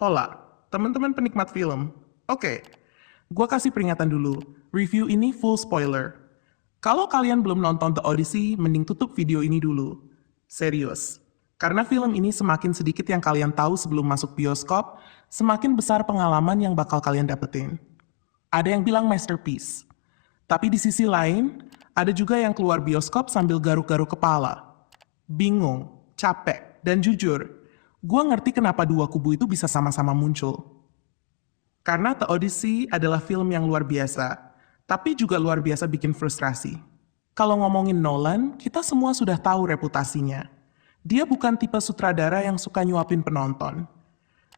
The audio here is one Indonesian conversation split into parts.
Hola, teman-teman penikmat film. Oke, gua kasih peringatan dulu. Review ini full spoiler. Kalau kalian belum nonton The Odyssey, mending tutup video ini dulu. Serius. Karena film ini semakin sedikit yang kalian tahu sebelum masuk bioskop, semakin besar pengalaman yang bakal kalian dapetin. Ada yang bilang masterpiece. Tapi di sisi lain, ada juga yang keluar bioskop sambil garuk-garuk kepala. Bingung, capek, dan jujur, gue ngerti kenapa dua kubu itu bisa sama-sama muncul. Karena The Odyssey adalah film yang luar biasa, tapi juga luar biasa bikin frustrasi. Kalau ngomongin Nolan, kita semua sudah tahu reputasinya. Dia bukan tipe sutradara yang suka nyuapin penonton.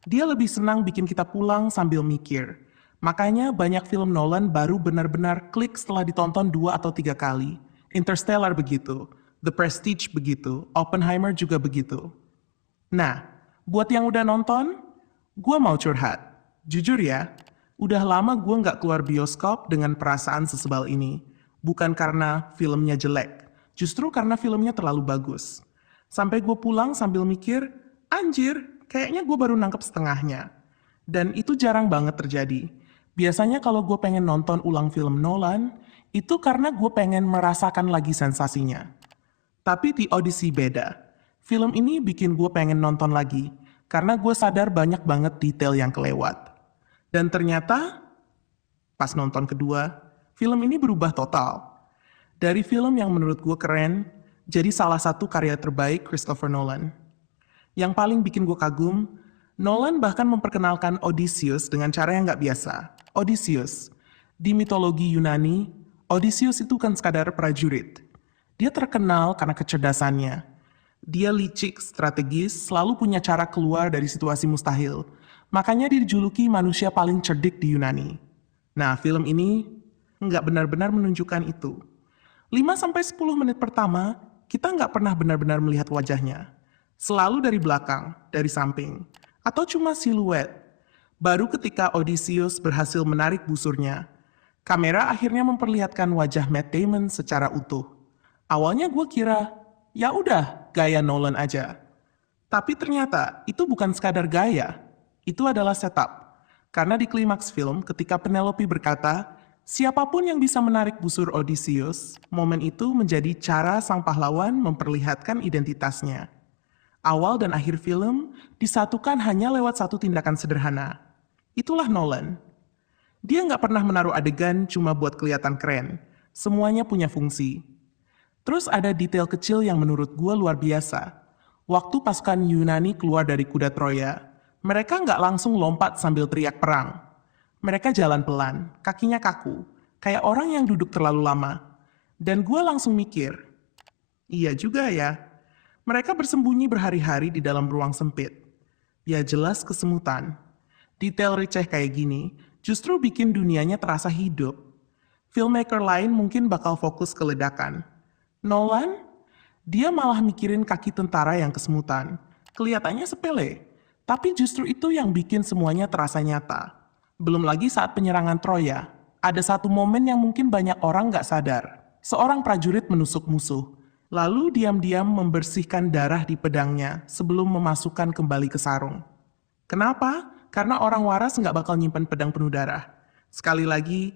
Dia lebih senang bikin kita pulang sambil mikir. Makanya banyak film Nolan baru benar-benar klik setelah ditonton 2 atau 3 kali. Interstellar begitu, The Prestige begitu, Oppenheimer juga begitu. Nah, buat yang udah nonton, gue mau curhat. Jujur ya, udah lama gue nggak keluar bioskop dengan perasaan sesebal ini. Bukan karena filmnya jelek, justru karena filmnya terlalu bagus. Sampai gue pulang sambil mikir, anjir, kayaknya gue baru nangkep setengahnya. Dan itu jarang banget terjadi. Biasanya kalau gue pengen nonton ulang film Nolan, itu karena gue pengen merasakan lagi sensasinya. Tapi The Odyssey beda. Film ini bikin gue pengen nonton lagi, karena gue sadar banyak banget detail yang kelewat. Dan ternyata, pas nonton kedua, film ini berubah total. Dari film yang menurut gue keren, jadi salah satu karya terbaik Christopher Nolan. Yang paling bikin gue kagum, Nolan bahkan memperkenalkan Odysseus dengan cara yang gak biasa. Odysseus, di mitologi Yunani, Odysseus itu kan sekadar prajurit. Dia terkenal karena kecerdasannya. Dia licik, strategis, selalu punya cara keluar dari situasi mustahil. Makanya dia dijuluki manusia paling cerdik di Yunani. Nah, film ini nggak benar-benar menunjukkan itu. 5-10 menit pertama, kita nggak pernah benar-benar melihat wajahnya. Selalu dari belakang, dari samping, atau cuma siluet. Baru ketika Odysseus berhasil menarik busurnya, kamera akhirnya memperlihatkan wajah Matt Damon secara utuh. Awalnya gue kira, ya udah, gaya Nolan aja. Tapi ternyata itu bukan sekadar gaya, itu adalah setup. Karena di klimaks film, ketika Penelope berkata, siapapun yang bisa menarik busur Odysseus, momen itu menjadi cara sang pahlawan memperlihatkan identitasnya. Awal dan akhir film disatukan hanya lewat satu tindakan sederhana. Itulah Nolan. Dia nggak pernah menaruh adegan cuma buat kelihatan keren. Semuanya punya fungsi. Terus ada detail kecil yang menurut gue luar biasa. Waktu pasukan Yunani keluar dari kuda Troya, mereka nggak langsung lompat sambil teriak perang. Mereka jalan pelan, kakinya kaku, kayak orang yang duduk terlalu lama. Dan gue langsung mikir, iya juga ya. Mereka bersembunyi berhari-hari di dalam ruang sempit. Ya jelas kesemutan. Detail receh kayak gini justru bikin dunianya terasa hidup. Filmmaker lain mungkin bakal fokus ke ledakan. Nolan, dia malah mikirin kaki tentara yang kesemutan. Kelihatannya sepele, tapi justru itu yang bikin semuanya terasa nyata. Belum lagi saat penyerangan Troya, ada satu momen yang mungkin banyak orang nggak sadar. Seorang prajurit menusuk musuh, lalu diam-diam membersihkan darah di pedangnya sebelum memasukkan kembali ke sarung. Kenapa? Karena orang waras nggak bakal nyimpen pedang penuh darah. Sekali lagi,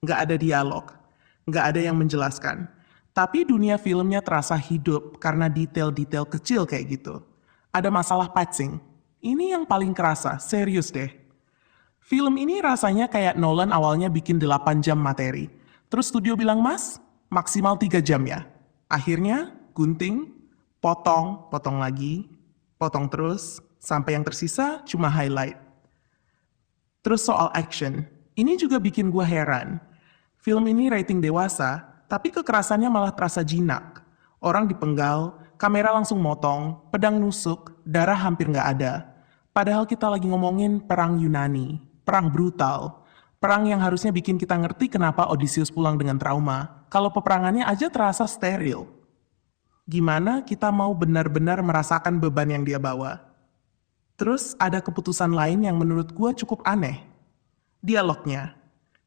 nggak ada dialog, nggak ada yang menjelaskan. Tapi dunia filmnya terasa hidup karena detail-detail kecil kayak gitu. Ada masalah pacing. Ini yang paling kerasa, serius deh. Film ini rasanya kayak Nolan awalnya bikin 8 jam materi. Terus studio bilang, mas, maksimal 3 jam ya. Akhirnya, gunting, potong, potong lagi, potong terus, sampai yang tersisa cuma highlight. Terus soal action, ini juga bikin gue heran. Film ini rating dewasa, tapi kekerasannya malah terasa jinak. Orang dipenggal, kamera langsung motong, pedang nusuk, darah hampir nggak ada. Padahal kita lagi ngomongin perang Yunani, perang brutal, perang yang harusnya bikin kita ngerti kenapa Odysseus pulang dengan trauma. Kalau peperangannya aja terasa steril. Gimana kita mau benar-benar merasakan beban yang dia bawa? Terus ada keputusan lain yang menurut gue cukup aneh. Dialognya.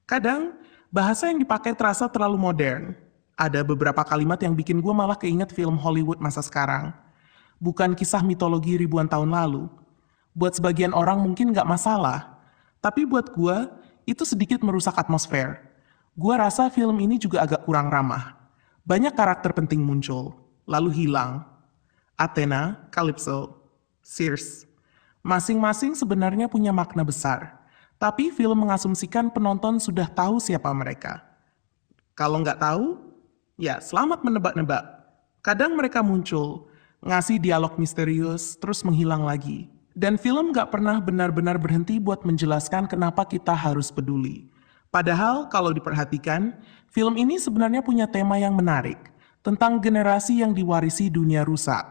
Kadang, bahasa yang dipakai terasa terlalu modern. Ada beberapa kalimat yang bikin gue malah keinget film Hollywood masa sekarang. Bukan kisah mitologi ribuan tahun lalu. Buat sebagian orang mungkin nggak masalah, tapi buat gua itu sedikit merusak atmosfer. Gua rasa film ini juga agak kurang ramah. Banyak karakter penting muncul, lalu hilang. Athena, Calypso, Circe. Masing-masing sebenarnya punya makna besar, tapi film mengasumsikan penonton sudah tahu siapa mereka. Kalau nggak tahu, ya selamat menebak-nebak. Kadang mereka muncul, ngasih dialog misterius, terus menghilang lagi. Dan film nggak pernah benar-benar berhenti buat menjelaskan kenapa kita harus peduli. Padahal kalau diperhatikan, film ini sebenarnya punya tema yang menarik, tentang generasi yang diwarisi dunia rusak,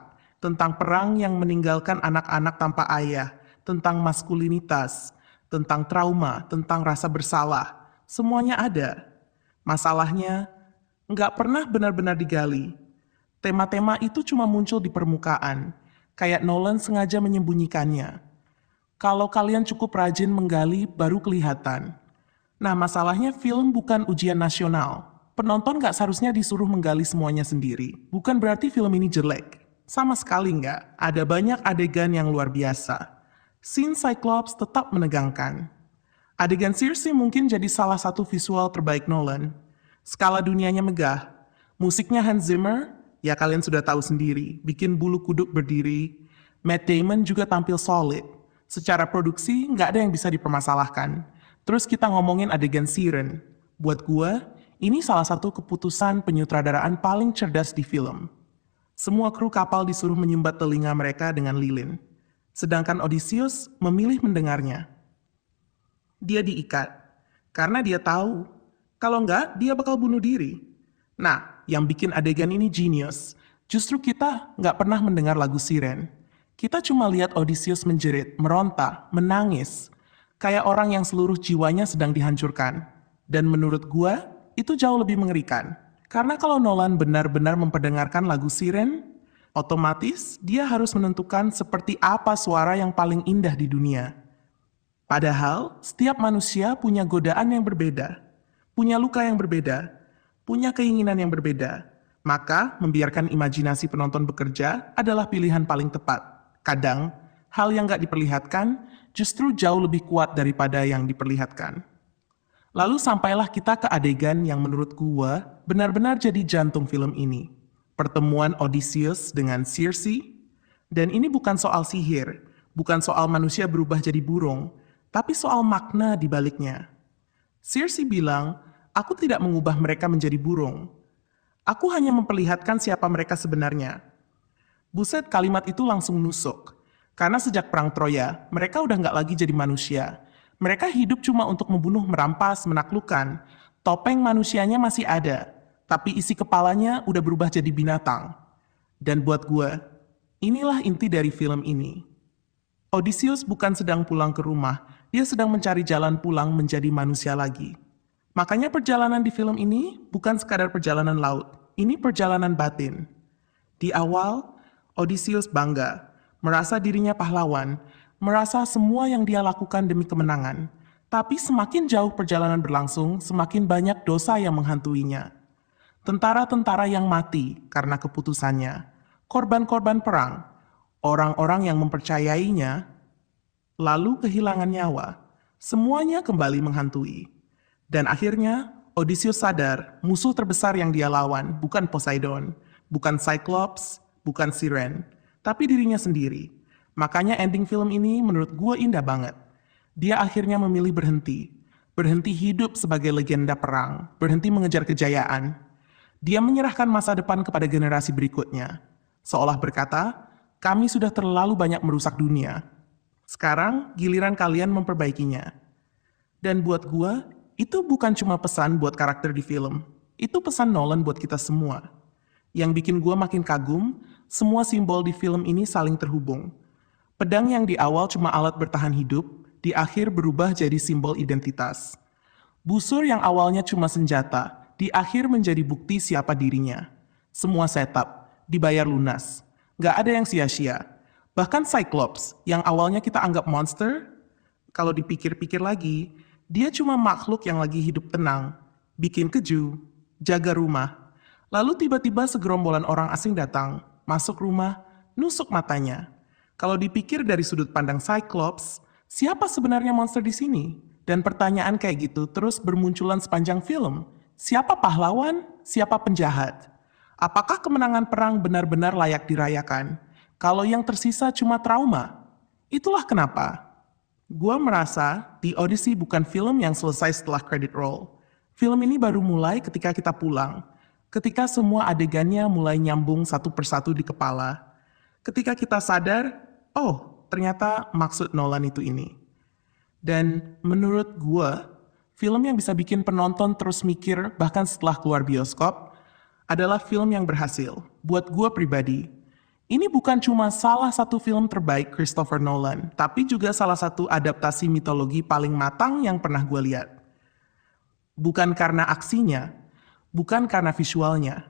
tentang perang yang meninggalkan anak-anak tanpa ayah, tentang maskulinitas, tentang trauma, tentang rasa bersalah. Semuanya ada. Masalahnya, nggak pernah benar-benar digali. Tema-tema itu cuma muncul di permukaan, kayak Nolan sengaja menyembunyikannya. Kalau kalian cukup rajin menggali, baru kelihatan. Nah, masalahnya film bukan ujian nasional. Penonton nggak seharusnya disuruh menggali semuanya sendiri. Bukan berarti film ini jelek. Sama sekali nggak. Ada banyak adegan yang luar biasa. Scene Cyclops tetap menegangkan. Adegan Circe mungkin jadi salah satu visual terbaik Nolan. Skala dunianya megah. Musiknya Hans Zimmer, ya kalian sudah tahu sendiri, bikin bulu kuduk berdiri. Matt Damon juga tampil solid. Secara produksi, nggak ada yang bisa dipermasalahkan. Terus kita ngomongin adegan Siren. Buat gua, ini salah satu keputusan penyutradaraan paling cerdas di film. Semua kru kapal disuruh menyumbat telinga mereka dengan lilin. Sedangkan Odysseus memilih mendengarnya. Dia diikat, karena dia tahu, kalau enggak dia bakal bunuh diri. Nah, yang bikin adegan ini genius. Justru kita nggak pernah mendengar lagu Siren. Kita cuma lihat Odysseus menjerit, meronta, menangis. Kayak orang yang seluruh jiwanya sedang dihancurkan. Dan menurut gua, itu jauh lebih mengerikan. Karena kalau Nolan benar-benar memperdengarkan lagu Siren, otomatis dia harus menentukan seperti apa suara yang paling indah di dunia. Padahal, setiap manusia punya godaan yang berbeda, punya luka yang berbeda, punya keinginan yang berbeda. Maka, membiarkan imajinasi penonton bekerja adalah pilihan paling tepat. Kadang, hal yang nggak diperlihatkan justru jauh lebih kuat daripada yang diperlihatkan. Lalu sampailah kita ke adegan yang menurut gua benar-benar jadi jantung film ini. Pertemuan Odysseus dengan Circe. Dan ini bukan soal sihir, bukan soal manusia berubah jadi burung, tapi soal makna di baliknya. Circe bilang, aku tidak mengubah mereka menjadi burung. Aku hanya memperlihatkan siapa mereka sebenarnya. Buset, kalimat itu langsung nusuk. Karena sejak perang Troya, mereka udah nggak lagi jadi manusia. Mereka hidup cuma untuk membunuh, merampas, menaklukkan. Topeng manusianya masih ada, tapi isi kepalanya udah berubah jadi binatang. Dan buat gue, inilah inti dari film ini. Odysseus bukan sedang pulang ke rumah, dia sedang mencari jalan pulang menjadi manusia lagi. Makanya perjalanan di film ini bukan sekadar perjalanan laut, ini perjalanan batin. Di awal, Odysseus bangga, merasa dirinya pahlawan, merasa semua yang dia lakukan demi kemenangan. Tapi semakin jauh perjalanan berlangsung, semakin banyak dosa yang menghantuinya. Tentara-tentara yang mati karena keputusannya, korban-korban perang, orang-orang yang mempercayainya, lalu kehilangan nyawa, semuanya kembali menghantui. Dan akhirnya, Odysseus sadar musuh terbesar yang dia lawan bukan Poseidon, bukan Cyclops, bukan Siren, tapi dirinya sendiri. Makanya ending film ini menurut gue indah banget. Dia akhirnya memilih berhenti hidup sebagai legenda perang, berhenti mengejar kejayaan. Dia menyerahkan masa depan kepada generasi berikutnya, seolah berkata, kami sudah terlalu banyak merusak dunia. Sekarang giliran kalian memperbaikinya. Dan buat gue, itu bukan cuma pesan buat karakter di film, itu pesan Nolan buat kita semua. Yang bikin gue makin kagum, semua simbol di film ini saling terhubung. Pedang yang di awal cuma alat bertahan hidup, di akhir berubah jadi simbol identitas. Busur yang awalnya cuma senjata, di akhir menjadi bukti siapa dirinya. Semua setup, dibayar lunas. Gak ada yang sia-sia. Bahkan Cyclops, yang awalnya kita anggap monster, kalau dipikir-pikir lagi, dia cuma makhluk yang lagi hidup tenang, bikin keju, jaga rumah. Lalu tiba-tiba segerombolan orang asing datang, masuk rumah, nusuk matanya. Kalau dipikir dari sudut pandang Cyclops, siapa sebenarnya monster di sini? Dan pertanyaan kayak gitu terus bermunculan sepanjang film. Siapa pahlawan? Siapa penjahat? Apakah kemenangan perang benar-benar layak dirayakan? Kalau yang tersisa cuma trauma? Itulah kenapa gua merasa The Odyssey bukan film yang selesai setelah credit roll. Film ini baru mulai ketika kita pulang. Ketika semua adegannya mulai nyambung satu persatu di kepala. Ketika kita sadar, oh ternyata maksud Nolan itu ini. Dan menurut gua, film yang bisa bikin penonton terus mikir bahkan setelah keluar bioskop adalah film yang berhasil. Buat gua pribadi, ini bukan cuma salah satu film terbaik Christopher Nolan, tapi juga salah satu adaptasi mitologi paling matang yang pernah gua lihat. Bukan karena aksinya, bukan karena visualnya,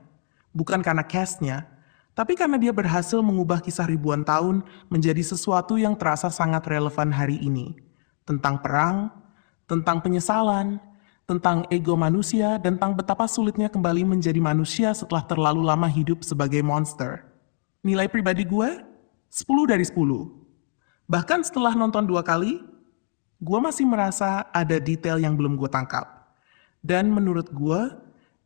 bukan karena cast-nya, tapi karena dia berhasil mengubah kisah ribuan tahun menjadi sesuatu yang terasa sangat relevan hari ini. Tentang perang, tentang penyesalan, tentang ego manusia, dan tentang betapa sulitnya kembali menjadi manusia setelah terlalu lama hidup sebagai monster. Nilai pribadi gue, 10 dari 10. Bahkan setelah nonton 2 kali, gue masih merasa ada detail yang belum gue tangkap. Dan menurut gue,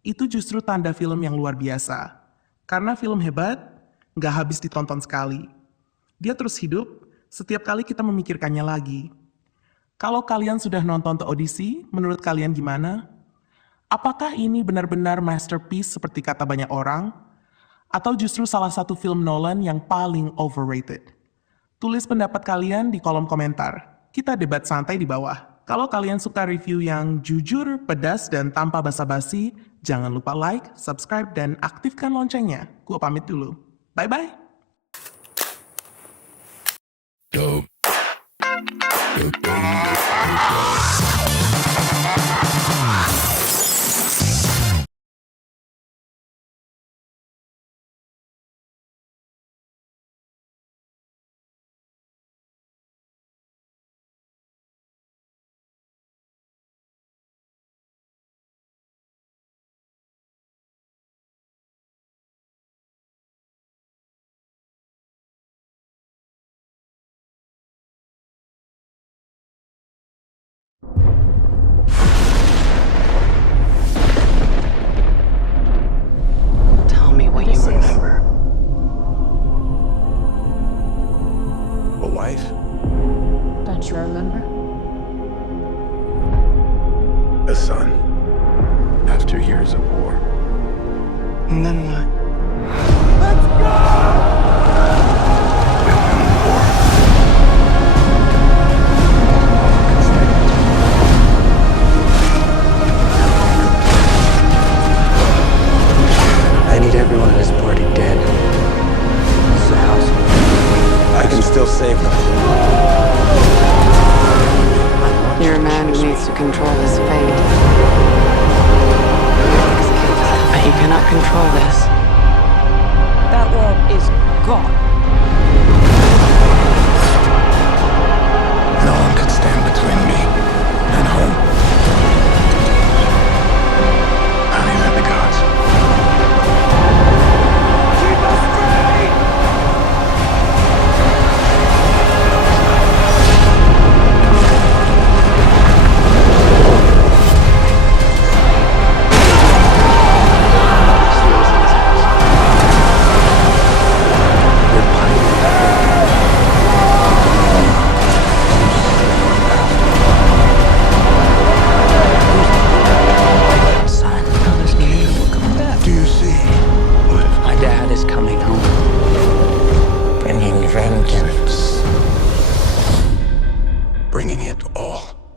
itu justru tanda film yang luar biasa. Karena film hebat, nggak habis ditonton sekali. Dia terus hidup, setiap kali kita memikirkannya lagi. Kalau kalian sudah nonton The Odyssey, menurut kalian gimana? Apakah ini benar-benar masterpiece seperti kata banyak orang? Atau justru salah satu film Nolan yang paling overrated? Tulis pendapat kalian di kolom komentar. Kita debat santai di bawah. Kalau kalian suka review yang jujur, pedas, dan tanpa basa-basi, jangan lupa like, subscribe, dan aktifkan loncengnya. Gua pamit dulu. Bye-bye. Tell me what you remember. A wife? Don't you remember? A son. After years of war. And then what? We won the war. I need everyone in this party dead. This is a house. I can still save them. You're a man who needs to control his fate. But you cannot control this. That world is gone.